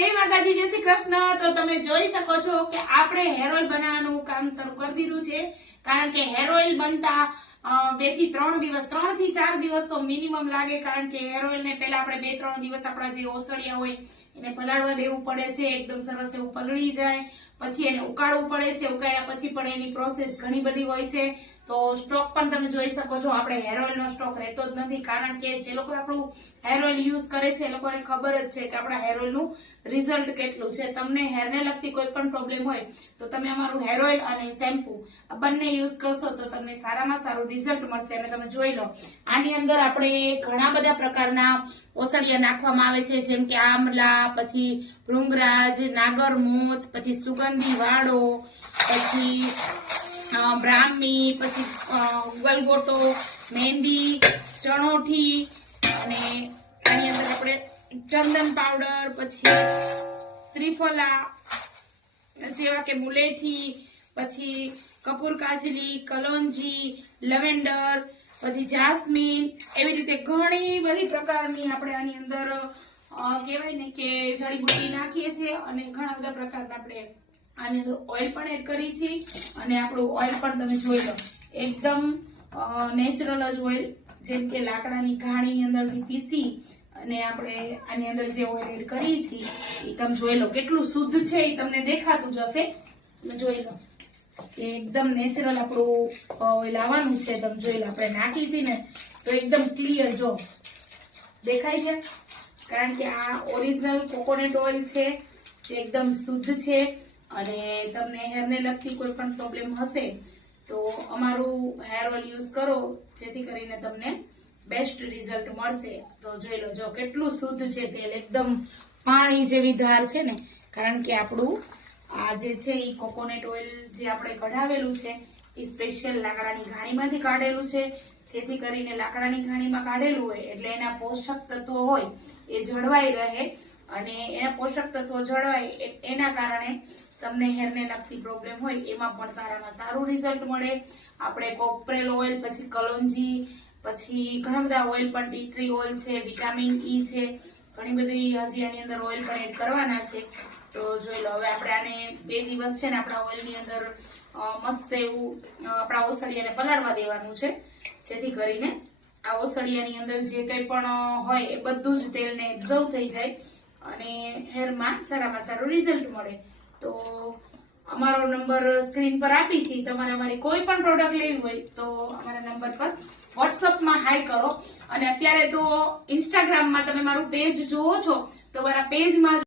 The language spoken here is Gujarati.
જય માતાજી, જય શ્રી કૃષ્ણ। તો તમે જોઈ શકો છો કે આપણે હેર ઓઇલ બનાવવાનું કામ શરૂ કરી દીધું છે, કારણ કે હેર ઓઇલ બનતા 2 થી 3 દિવસ 3 થી 4 દિવસ તો મિનિમમ લાગે, કારણ કે હેર ઓઇલ ને પહેલા આપણે 2-3 દિવસ આપણા જે ઓસડિયા હોય એને પલાળવા દેવું પડે છે, એકદમ સરસ એવું પલળી જાય, પછી એને ઉકાળવું પડે છે, ઉકાળ્યા પછી પણ એની પ્રોસેસ ઘણી બધી હોય છે। તો સ્ટોક પણ તમે જોઈ શકો છો, આપણે હેર ઓઇલ નો સ્ટોક રહેતો જ નથી, કારણ કે જે લોકો આપણું હેર ઓઇલ યુઝ કરે છે એ લોકોને ખબર જ છે કે આપણા હેર ઓઇલ નું રિઝલ્ટ કેટલું છે। તમને હેર ને લગતી કોઈ પણ પ્રોબ્લેમ હોય તો તમે અમારું હેર ઓઇલ અને શેમ્પુ આ બંને યુઝ કરશો તો તમને સારામાં સારું રિઝલ્ટ મળશે। અને તમે જોઈ લો, આની અંદર આપણે ઘણા બધા પ્રકારના ઓસડિયા નાખવામાં આવે છે, જેમ કે આમલા, પછી ભૃંગરાજ, નાગરમોથ, પછી સુગંધી વાળો, પછી બ્રાહ્મી, પછી ગલગોટો, મહેંદી, ચણોઠી, અને આની અંદર આપણે ચંદન પાવડર, પછી ત્રિફલા જેવા કે મુલેઠી, પછી કપૂર કાજલી, કલોંજી, લવેન્ડર, પછી જાસ્મીન, એવી રીતે ઘણી બધી પ્રકારની આપણે આની અંદર કહેવાય ને કે જડીબુટ્ટી નાખીએ છીએ, અને ઘણા બધા પ્રકારના આપણે આની અંદર ઓઇલ પણ એડ કરી છે। અને આપણું ઓઇલ પણ તમે જોઈ લો, એકદમ નેચરલ જ ઓઇલ, જેમ કે લાકડાની ઘાણીની અંદરથી પીસી અને આપણે આની અંદર જે ઓઇલ એડ કરીએ છીએ એ તમે જોઈ લો કેટલું શુદ્ધ છે, એ તમને દેખાતું જ હશે। તમે જોઈ લો કે એકદમ નેચરલ આપણું ઓઇલ આવવાનું છે। તમે જોઈ લો, આપણે નાખી છીએ ને તો એકદમ ક્લિયર જો દેખાય છે, કારણ કે આ ઓરિજિનલ કોકોનટ ઓઇલ છે, જે એકદમ શુદ્ધ છે। અને તમને હેરને લગતી કોઈ પણ પ્રોબ્લેમ હશે તો અમારું હેર ઓઇલ યુઝ કરો, જેથી કરીને તમને બેસ્ટ રિઝલ્ટ મળશે। તો જોઈ લો, જો કેટલું શુદ્ધ છે તેલ, એકદમ પાણી જેવી ધાર છે ને, કારણ કે આપણું આ જે છે એ કોકોનટ ઓઇલ જે આપણે કઢાવેલું છે એ સ્પેશિયલ લાકડાની ઘાણીમાંથી કાઢેલું છે, જેથી કરીને લાકડાની ઘાણીમાં કાઢેલું હોય એટલે એના પોષક તત્વો હોય એ જળવાઈ રહે, અને એના પોષક તત્વો જળવાય એના કારણે તમને હેરને લગતી પ્રોબ્લેમ હોય એમાં પણ સારામાં સારું રિઝલ્ટ મળે। આપણે કોપરેલ ઓઇલ, પછી કલોંજી, પછી ઘણા બધા ઓઇલ પણ, ટી ટ્રી ઓઇલ છે, વિટામિન ઈ છે, ઘણી બધી હજી આની અંદર ઓઇલ પણ એડ કરવાના છે। તો જોઈ લો, હવે આપણે આને 2 દિવસ છે ને આપણા ઓઇલની અંદર મસ્ત એવું આપણા ઓસડિયાને પલાળવા દેવાનું છે, જેથી કરીને આ ઓસડિયાની અંદર જે કંઈ પણ હોય એ બધું જ તેલને એબ્ઝોર્બ થઈ જાય અને હેરમાં સારામાં સારું રિઝલ્ટ મળે। તો અમારો નંબર સ્ક્રીન પર આપી છે, તમારે અમારી કોઈ પણ પ્રોડક્ટ લેવી હોય તો અમારા નંબર પર વોટ્સઅપમાં હાઈ કરો। અને અત્યારે તો ઇન્સ્ટાગ્રામમાં તમે મારું પેજ જોવો છો તો મારા પેજમાં